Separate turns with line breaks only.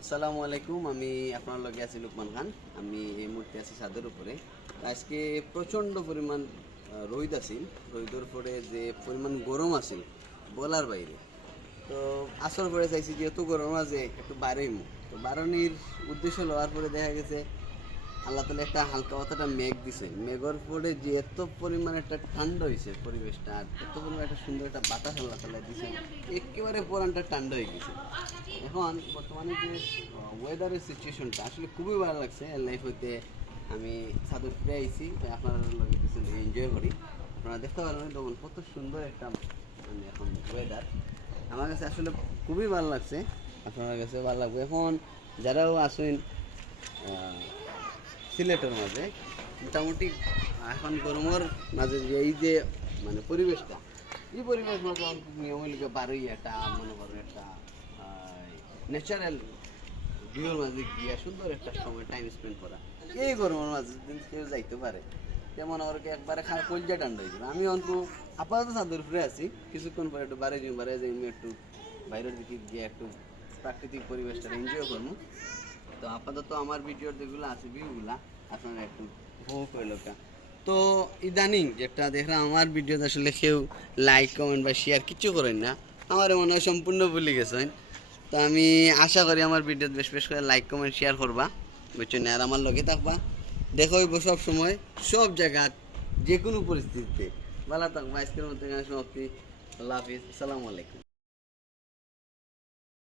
আসসালামু আলাইকুম, আমি আপনার লগে আছি লুকমান খান। আমি এই মুহূর্তে আছি ছাদের উপরে। আজকে প্রচণ্ড পরিমাণ রোদ আছিল। রোদের পরে যে পরিমাণ গরম আছিল, বলার বাইরে। তো আসর পরে চাইছি যেহেতু গরম আছে, একটু বাড়ির তো বারণির উদ্দেশ্য লওয়ার পরে দেখা গেছে আল্লাহ তালা একটা হালকা অতটা মেঘ দিছে। মেঘর পরে যে এত পরিমাণ একটা ঠান্ডা হয়েছে পরিবেশটা, আর এত পরিমাণ একটা সুন্দর একটা বাতাস আল্লাহ তালা দিছে, একেবারে পরানটা ঠান্ডা হয়ে গেছে। এখন বর্তমানে যে ওয়েদারের সিচুয়েশনটা আসলে খুবই ভালো লাগছে। লাইফ হইতে আমি সাদর ফিরে আইছি তাই আপনারা লগে কিছু এনজয় করি। আপনারা দেখতে পারেন তখন কত সুন্দর একটা মানে এখন ওয়েদার আমার কাছে আসলে খুবই ভালো লাগছে। আপনার কাছে ভালো লাগবে। এখন যারাও আসেন সিলেটের মাঝে। মোটামুটি এখন গরমের মাঝে এই যে মানে পরিবেশটা, এই পরিবেশ মতো নিয়মিত বারোই একটা, মনে করেন একটা ন্যাচারাল ভিউর মাঝে গিয়া সুন্দর একটা সময় টাইম স্পেন্ড করা। এই গরমের মাঝে কেউ যাইতে পারে। তেমন আমার একবারে খাওয়া কলজা ঠান্ডা হয়ে যাবে আমি অন্ত আপাতত চাঁদের ফিরে আছি। কিছুক্ষণ পরে একটু বারে যাই বারে যাই একটু বাইরের দিকে গিয়ে একটু প্রাকৃতিক পরিবেশটা এনজয় করব তো আপাতত আমার ভিডিওর যেগুলো আছে ভিউগুলা আপনারা একটু করে লোকা তো ইদানিং যেটা দেখলাম, আমার ভিডিওতে আসলে কেউ লাইক কমেন্ট বা শেয়ার কিছু করেন না। আমার মনে হয় সম্পূর্ণ ভুলে গেছেন। তো আমি আশা করি আমার ভিডিও বেশ বেশ করে লাইক কমেন্ট শেয়ার করবা। বুঝছেন? আর আমার লগে থাকবা। দেখো সব সময়। সব জায়গা যে কোনো পরিস্থিতিতে। ভালো থাকবা। আজকের মধ্যে আল্লাহ হাফিজ। আসসালামু আলাইকুম।